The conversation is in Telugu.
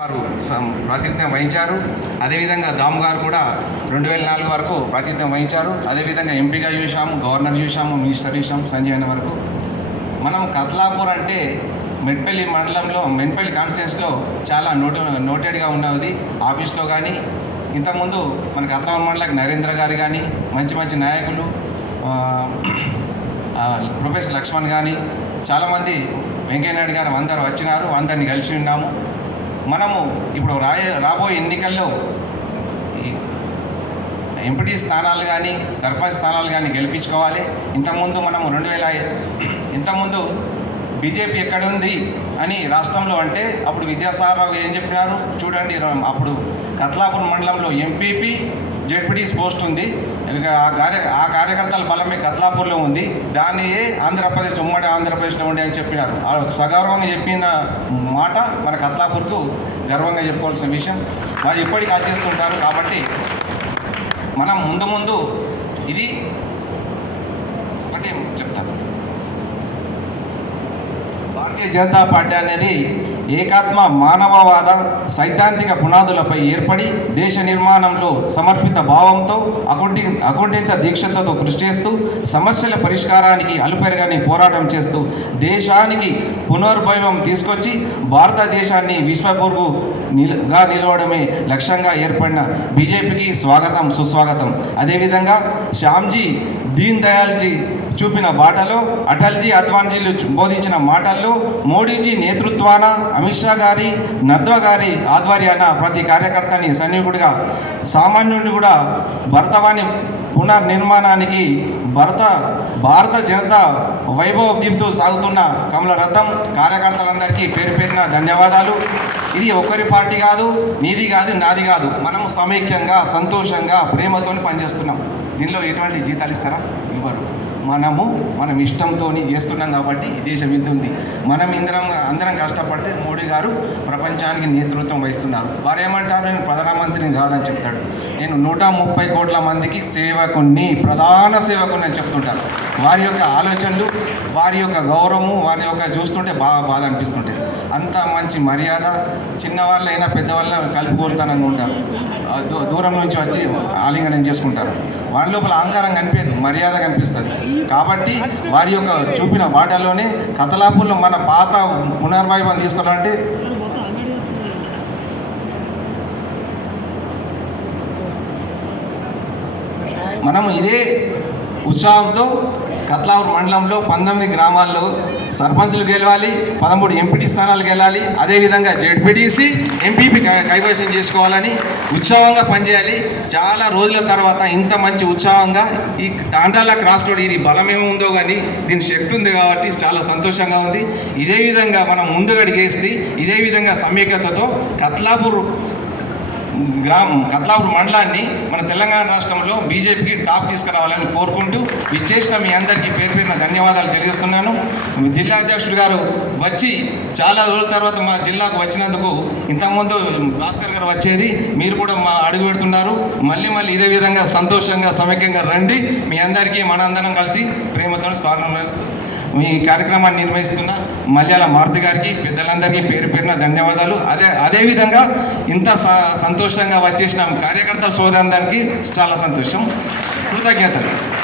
వారు ప్రాతినిధ్యం వహించారు. అదేవిధంగా దామ్ గారు కూడా రెండు వేల నాలుగు వరకు ప్రాతినిధ్యం వహించారు. అదేవిధంగా ఎంపీగా చూసాము గవర్నర్ చూసాము మినిస్టర్ చూసాము సంజయ్ అన్న వరకు. మనం కత్లాపూర్ అంటే మెట్పల్లి మండలంలో మెట్పల్లి కాన్స్టిట్యూన్స్లో చాలా నోటు నోటెడ్గా ఉన్నది. ఆఫీస్లో కానీ ఇంతకుముందు మన కత్లాపూర్ మండలకు నరేంద్ర గారు కానీ మంచి మంచి నాయకులు ప్రొఫెసర్ లక్ష్మణ్ కానీ చాలామంది వెంకయ్యనాయుడు గారు అందరు వచ్చినారు. అందరిని కలిసి ఉన్నాము. మనము ఇప్పుడు రాయ రాబోయే ఎన్నికల్లో ఈ స్థానాలు కానీ సర్పంచ్ స్థానాలు కానీ గెలిపించుకోవాలి. ఇంతకుముందు మనము రెండు వేల ఇంతకుముందు బీజేపీ ఎక్కడ ఉంది అని రాష్ట్రంలో అంటే అప్పుడు విద్యాసాగరరావు ఏం చెప్పినారు? చూడండి అప్పుడు కట్లాపూర్ మండలంలో ఎంపీపీ జెడ్పీటీస్ పోస్ట్ ఉంది. ఎందుకంటే ఆ కార్య ఆ కార్యకర్తల బలమే కత్లాపూర్లో ఉంది. దాన్ని ఆంధ్రప్రదేశ్ ఉమ్మడి ఆంధ్రప్రదేశ్లో ఉండే అని చెప్పినారు. ఆ సగౌరవంగా చెప్పిన మాట మన కత్లాపూర్కు గర్వంగా చెప్పుకోవాల్సిన విషయం. వారు ఇప్పటికీ ఆచేస్తుంటారు కాబట్టి మనం ముందు ముందు ఇది ఒకటి చెప్తాను. భారతీయ జనతా పార్టీ అనేది ఏకాత్మ మానవవాద సైద్ధాంతిక పునాదులపై ఏర్పడి దేశ నిర్మాణంలో సమర్పిత భావంతో అకుంఠి అకుంఠిత దీక్షతో కృషి చేస్తూ సమస్యల పరిష్కారానికి అలుపెరగని పోరాటం చేస్తూ దేశానికి పునర్భైవం తీసుకొచ్చి భారతదేశాన్ని విశ్వగురువు నిలుగా నిలవడమే లక్ష్యంగా ఏర్పడిన బీజేపీకి స్వాగతం సుస్వాగతం. అదేవిధంగా శ్యామ్జీ దీన్ దయాల్జీ చూపిన బాటలో అటల్జీ అద్వాన్జీలు బోధించిన మాటల్లో మోడీజీ నేతృత్వాన అమిత్ షా గారి నద్వా గారి ఆధ్వర్యాన ప్రతి కార్యకర్తని సైనికుడిగా సామాన్యుడిని కూడా భరతవాణి పునర్నిర్మాణానికి భరత భారత జనతా వైభవ సాగుతున్న కమల రథం కార్యకర్తలందరికీ పేరు పేరున ధన్యవాదాలు. ఇది ఒకరి పార్టీ కాదు నీది కాదు నాది కాదు. మనము సమైక్యంగా సంతోషంగా ప్రేమతో పనిచేస్తున్నాం. దీనిలో ఎటువంటి జీతాలు ఇస్తారా? ఇవ్వరు. మనము మనం ఇష్టంతో చేస్తున్నాం కాబట్టి ఈ దేశం ఇంత ఉంది. మనం ఇందరం అందరం కష్టపడితే మోడీ గారు ప్రపంచానికి నేతృత్వం వహిస్తున్నారు. వారు ఏమంటారు నేను ప్రధానమంత్రిని కాదని చెప్తాడు. నేను నూట ముప్పై కోట్ల మందికి సేవకుణ్ణి ప్రధాన సేవకుని అని చెప్తుంటారు. వారి యొక్క ఆలోచనలు వారి యొక్క గౌరవము వారి యొక్క చూస్తుంటే బాగా బాధ అనిపిస్తుంటుంది. అంత మంచి మర్యాద చిన్నవాళ్ళైనా పెద్దవాళ్ళైనా కలుపుకోలుతనంగా ఉంటారు. దూ- దూరం నుంచి వచ్చి ఆలింగనం చేసుకుంటారు. వారి లోపల అహంకారం కనిపించదు మర్యాద కనిపిస్తుంది. కాబట్టి వారి యొక్క చూపిన బాటలోనే కథలాపూర్లో మన పాత పునర్వైభవం తీసుకోవాలంటే మనం ఇదే ఉత్సాహంతో కత్లావూరు మండలంలో పంతొమ్మిది గ్రామాల్లో సర్పంచులు గెలవాలి పదమూడు ఎంపీటీ స్థానాలు గెలాలి అదేవిధంగా జెడ్పీటీసీ ఎంపీపీ కైవసం చేసుకోవాలని ఉత్సాహంగా పనిచేయాలి. చాలా రోజుల తర్వాత ఇంత మంచి ఉత్సాహంగా ఈ తాండాల క్రాస్ రోడ్ ఇది బలమేముందో కానీ దీని శక్తి ఉంది కాబట్టి చాలా సంతోషంగా ఉంది. ఇదే విధంగా మనం ముందుగడిగేసి ఇదే విధంగా సమైక్యతతో కత్లాపూర్ గ్రామం కద్లాపూర్ మండలాన్ని మన తెలంగాణ రాష్ట్రంలో బీజేపీకి టాప్ తీసుకురావాలని కోరుకుంటూ ఇచ్చేసిన మీ అందరికీ పేరు పేరున ధన్యవాదాలు తెలియజేస్తున్నాను. జిల్లా అధ్యక్షుడు గారు వచ్చి చాలా రోజుల తర్వాత మా జిల్లాకు వచ్చినందుకు ఇంతకుముందు భాస్కర్ గారు వచ్చేది మీరు కూడా మా అడుగు పెడుతున్నారు. మళ్ళీ మళ్ళీ ఇదే విధంగా సంతోషంగా సమైక్యంగా రండి. మీ అందరికీ మనందరం కలిసి ప్రేమతో స్వాగతం చేస్తూ మీ కార్యక్రమాన్ని నిర్వహిస్తున్న మల్యాల మారుతి గారికి పెద్దలందరికీ పేరు పేరున ధన్యవాదాలు. అదే అదేవిధంగా ఇంత స- సంతోషంగా వచ్చేసిన కార్యకర్త సోదరులందరికీ చాలా సంతోషం. కృతజ్ఞతలు.